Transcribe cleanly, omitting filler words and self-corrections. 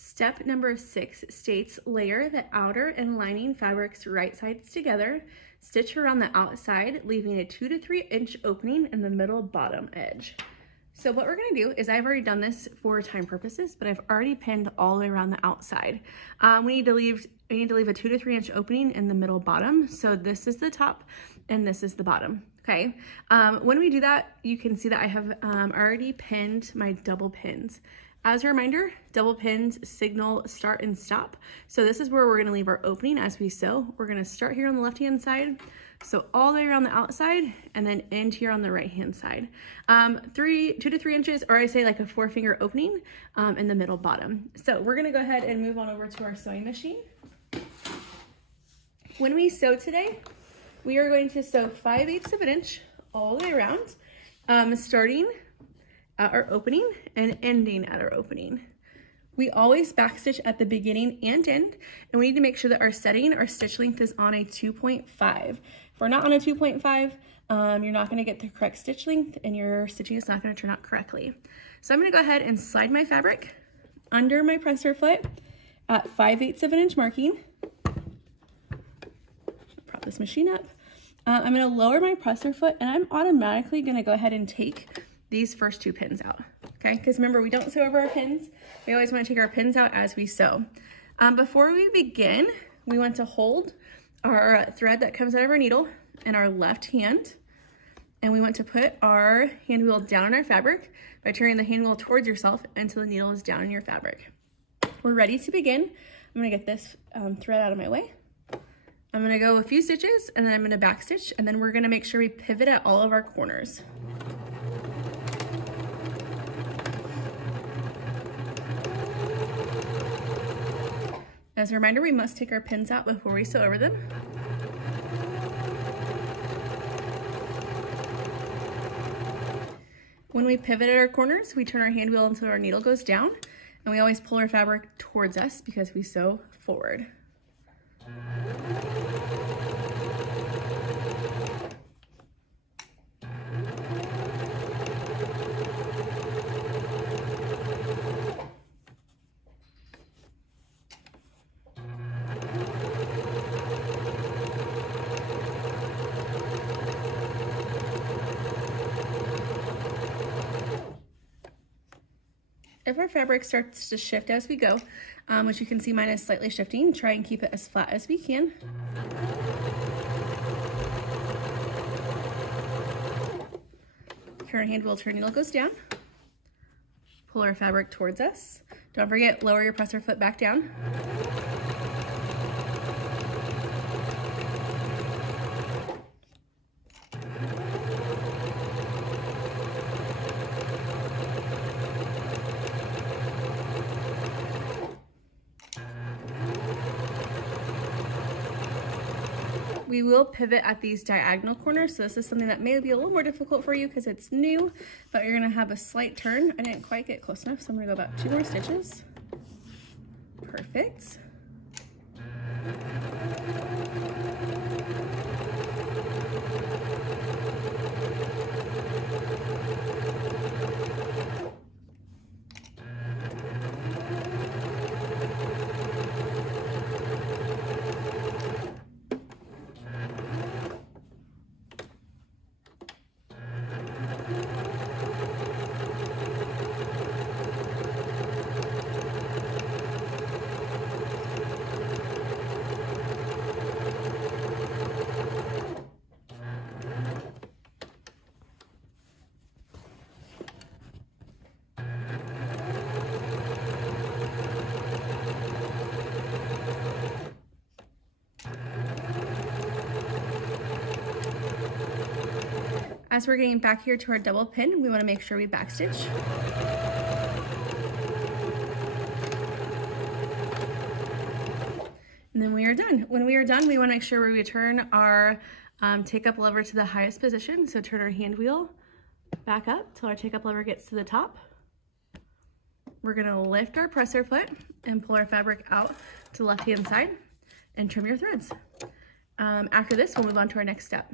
Step number 6 states layer the outer and lining fabrics right sides together, stitch around the outside, leaving a 2 to 3 inch opening in the middle bottom edge. So what we're gonna do is, I've already done this for time purposes, but I've already pinned all the way around the outside. We need to leave a 2 to 3 inch opening in the middle bottom. So this is the top and this is the bottom, okay? When we do that, you can see that I have already pinned my double pins. As a reminder, double pins signal start and stop. So this is where we're gonna leave our opening as we sew. We're gonna start here on the left-hand side, so all the way around the outside, and then end here on the right-hand side. 2 to 3 inches, or I say like a 4-finger opening in the middle bottom. So we're gonna go ahead and move on over to our sewing machine. When we sew today, we are going to sew 5/8 of an inch all the way around, starting at our opening and ending at our opening. We always backstitch at the beginning and end, and we need to make sure that our setting, our stitch length is on a 2.5. If we're not on a 2.5, you're not gonna get the correct stitch length and your stitching is not gonna turn out correctly. So I'm gonna go ahead and slide my fabric under my presser foot at 5/8 of an inch marking. Prop this machine up. I'm gonna lower my presser foot, and I'm automatically gonna go ahead and take these first 2 pins out, okay? Because remember, we don't sew over our pins. We always want to take our pins out as we sew. Before we begin, we want to hold our thread that comes out of our needle in our left hand, and we want to put our hand wheel down on our fabric by turning the hand wheel towards yourself until the needle is down in your fabric. We're ready to begin. I'm gonna get this thread out of my way. I'm gonna go a few stitches, and then I'm gonna back stitch, and then we're gonna make sure we pivot at all of our corners. As a reminder, we must take our pins out before we sew over them. When we pivot at our corners, we turn our hand wheel until our needle goes down, and we always pull our fabric towards us because we sew forward. If our fabric starts to shift as we go, which you can see mine is slightly shifting, try and keep it as flat as we can. Turn our hand wheel, turn needle goes down. Pull our fabric towards us. Don't forget, lower your presser foot back down. We will pivot at these diagonal corners, so this is something that may be a little more difficult for you because it's new, but you're gonna have a slight turn. I didn't quite get close enough, so I'm gonna go about 2 more stitches. Perfect. As we're getting back here to our double pin, we want to make sure we backstitch. And then we are done. When we are done, we want to make sure we return our take-up lever to the highest position. So turn our hand wheel back up till our take-up lever gets to the top. We're going to lift our presser foot and pull our fabric out to the left-hand side and trim your threads. After this, we'll move on to our next step.